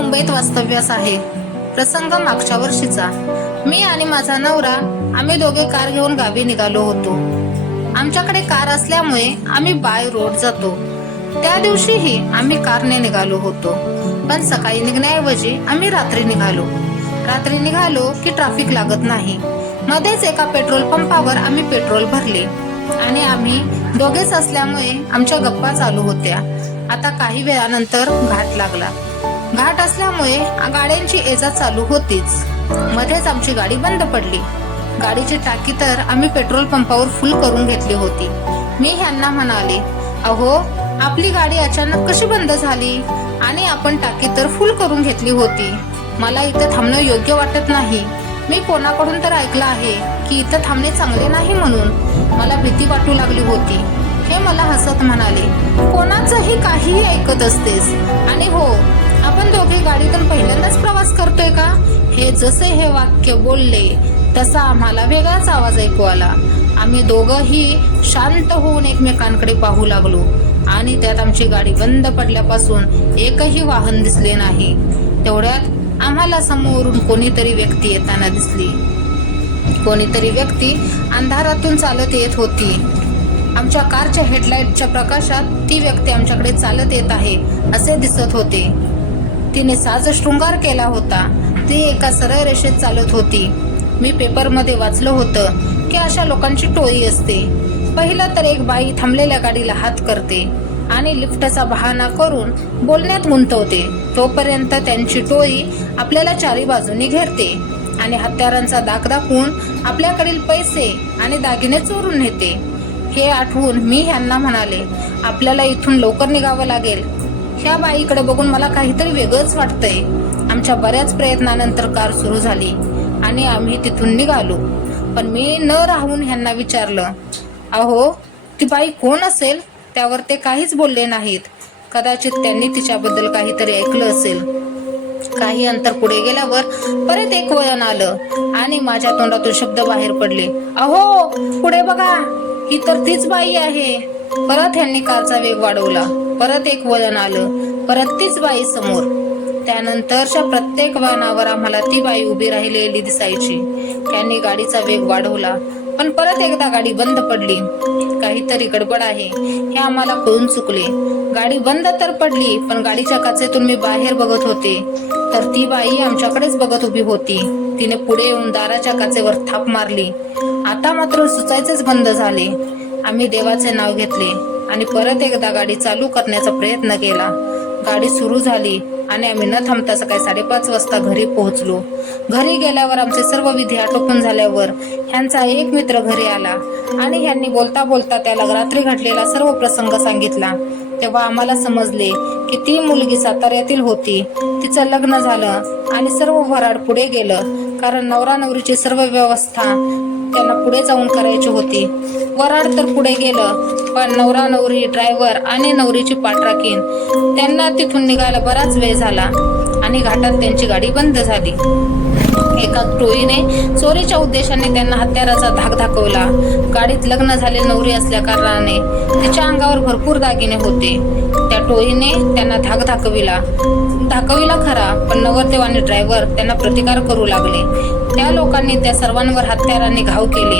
मुंबईत वास्तव्यास आहे. प्रसंग मागच्या वर्षीचा. मी आणि माझा नवरा आम्ही दोघे कार घेऊन गावी निघालो होतो. आमच्याकडे कार असल्यामुळे आम्ही बाय रोड जातो. त्या दिवशीही आम्ही कारने निघालो होतो, पण सकाळी निघण्याऐवजी आम्ही रात्री निघालो की ट्रॅफिक लागत नाही. मध्येच एका पेट्रोल पंपावर आम्ही पेट्रोल भरले आणि आम्ही दोघेच असल्यामुळे आमच्या गप्पा चालू होत्या. आता काही वेळानंतर घाट लागला. घाट असल्यामुळे गाड्यांची ये-जा चालू होतीच. मध्येच आमची गाडी बंद पडली. गाडीची टाकी तर आम्ही पेट्रोल पंपावर फुल करून घेतली होती. मी ह्यांना म्हणाले, अहो आपली गाडी अचानक कशी बंद झाली आणि आपण टाकी तर फुल करून घेतली होती. मला इथं थांबणं योग्य वाटत नाही. मी कोणाकडून तर ऐकलं आहे की इथं थांबणे चांगले नाही म्हणून. मला भीती वाटू लागली होती. हे मला हसत म्हणाले, कोणाचंही काहीही ऐकत असतेस. आणि हो, आपण दोघे गाडीतून पहिल्यांदाच प्रवास करतोय का? हे जसे हे वाक्य बोलले तसा आम्हाला वेगळाच आवाज ऐकू आला. आम्ही दोघंही शांत होऊन एकमेकांकडे पाहू लागलो आणि त्यात आमची गाडी बंद पडल्यापासून एकही वाहन दिसले नाही. तेवढ्यात आम्हाला समोरून कोणीतरी व्यक्ती येताना दिसली. कोणीतरी व्यक्ती अंधारातून चालत येत होती. आमच्या कारच्या हेडलाईटच्या प्रकाशात ती व्यक्ती आमच्याकडे चालत येत आहे असे दिसत होते. तिने साज शृंगार केला होता. ती एका सरळ रेषेत चालत होती. मी पेपरमध्ये वाचलं होतं की अशा लोकांची टोळी असते. पहिलं तर एक बाई थांबलेल्या गाडीला हात करते आणि लिफ्टचा बहाणा करून बोलण्यात गुंतवते. तोपर्यंत त्यांची टोळी आपल्याला चारी बाजूनी घेरते आणि हत्यारांचा दाग दाखवून आपल्याकडील पैसे आणि दागिने चोरून नेते. हे आठवून मी ह्यांना म्हणाले, आपल्याला इथून लवकर निघावं लागेल. ह्या बाईकडे बघून मला काहीतरी वेगळंच वाटतंय. आमच्या बऱ्याच प्रयत्नानंतर कार सुरू झाली आणि आम्ही तिथून निघालो. पण मी न राहून ह्यांना विचारलं, अहो ती बाई कोण असेल? त्यावर ते काहीच बोलले नाहीत. कदाचित त्यांनी तिच्याबद्दल काहीतरी ऐकलं असेल. काही अंतर पुढे गेल्यावर परत एक वळण आलं आणि माझ्या तोंडातून शब्द बाहेर पडले, अहो पुढे बघा, ही तर तीच बाई आहे. परत ह्यांनी कारचा वेग वाढवला. परत एक वळण आलं. परत तीच बाई समोर. त्यानंतरच्या प्रत्येक वळणावर आम्हाला ती बाई उभी राहिलेली दिसायची. त्यांनी गाडीचा वेग वाढवला, पण परत एकदा गाडी बंद पडली. काहीतरी गडबड आहे हे आम्हाला कळून चुकले. गाडी बंद तर पडली, पण गाडीच्या काचेतून मी बाहेर बघत होते तर ती बाई आमच्याकडेच बघत उभी होती. तिने पुढे येऊन दाराच्या काचेवर थाप मारली. आता मात्र सुचायचेच बंद झाले. आम्ही देवाचे नाव घेतले आणि परत एकदा गाडी चालू करण्याचा प्रयत्न केला. गाडी सुरू झाली आणि आम्ही न थांबता सकाळी 5:30 वाजता घरी पोहोचलो. घरी गेल्यावर आमचे सर्व विधी आटोपून झाल्यावर ह्यांचा एक मित्र घरी आला आणि ह्यांनी बोलता बोलता त्याला रात्री घडलेला सर्व प्रसंग सांगितला. तेव्हा आम्हाला समजले की ती मुलगी साताऱ्यातील होती. तिचं लग्न झालं आणि सर्व वऱ्हाड पुढे गेलं, कारण नवरा नवरीची सर्व व्यवस्था त्यांना पुढे जाऊन करायची होती. वऱ्हाड तर पुढे गेलं, पण नवरा नवरी, ड्रायव्हर आणि नवरीची पाठराखीण त्यांना तिथून निघायला बराच वेळ झाला आणि घाटात त्यांची गाडी बंद झाली. एका टोळीने चोरीच्या उद्देशाने त्यांना हत्याराचा धाक दाखवला. गाडीत लग्न झाले नवरी असल्या कारणाने तिच्या अंगावर भरपूर दागिने होते. त्या टोळीने त्यांना धाक दाखविला खरा, पण नवरदेव आणि ड्रायव्हर त्यांना प्रतिकार करू लागले. त्या लोकांनी त्या सर्वांवर हत्याराने घाव केले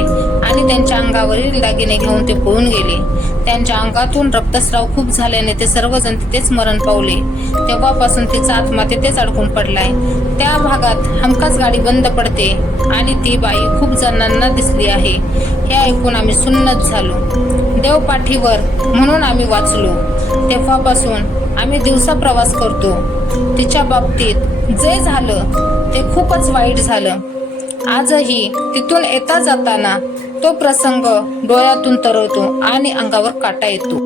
आणि त्यांच्या अंगावरील दागिने घेऊन ते पळून गेले. त्यांच्या अंगातून रक्तस्राव खूप झाल्याने ते सर्वजण तिथेच मरण पावले. तेव्हापासून तिचा आत्मा तिथेच अडकून पडलाय. त्या भागात हमखास गाडी बंद पडते आणि ती बाई खूप जणांना दिसली आहे. हे ऐकून आम्ही सुन्नच झालो. देव पाठीवर म्हणून आम्ही वाचलो. तेव्हापासून आम्ही दिवसा प्रवास करतो. तिच्या बाबतीत जे झालं ते खूपच वाईट झालं. आजही तिथून येता जाताना तो प्रसंग डोळ्यातून तरळतो आणि अंगावर काटा येतो.